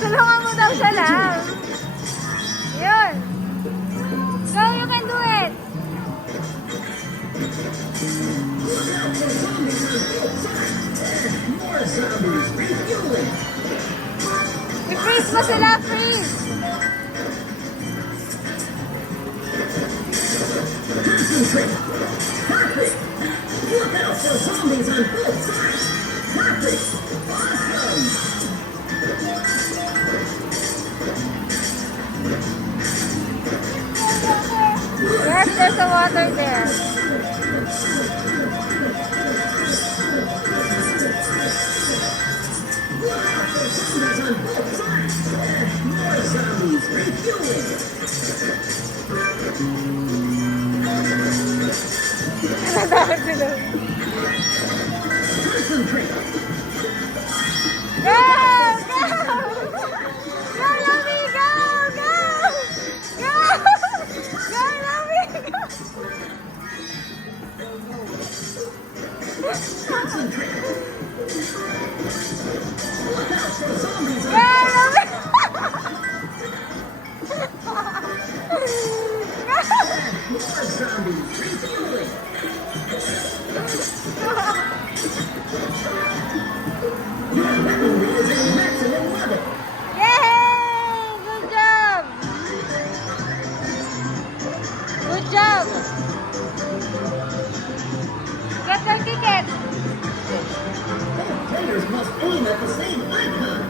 Tulungan mo daw siya lang. Yun. Go, you can do it. I-freeze mo sila, freeze. Perfect! Look out for zombies on both sides! Perfect! Awesome! Yes, there's a water there. Look out for zombies on both sides! More zombies refueling! Natakot sila. Concentrate! Go! Go! Go, Lovey! Go! Go! Go! Go, Lovey! Go! Concentrate! Look out for zombies Go, on Lovey! more zombies refueling! Your weaponry is at maximum level! Yay! Good job! Good job! Get your ticket! Both players must aim at the same icon!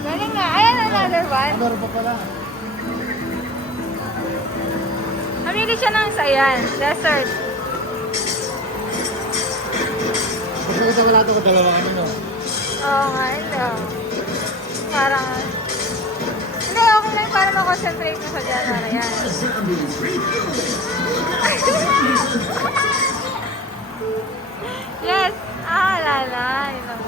Galing nga. Ayan, another one. Meron pa pala. Namili siya ng isa yan. Desert. Mas maganda wala ito kung dalawa kami, no? Oo nga, hindi. Parang... Hindi, okay lang para makonsentrate mo sa dyan. Ayan. More zombies refueling! Look out for zombies on both sides! Yes! Ah, lala. Yun lang.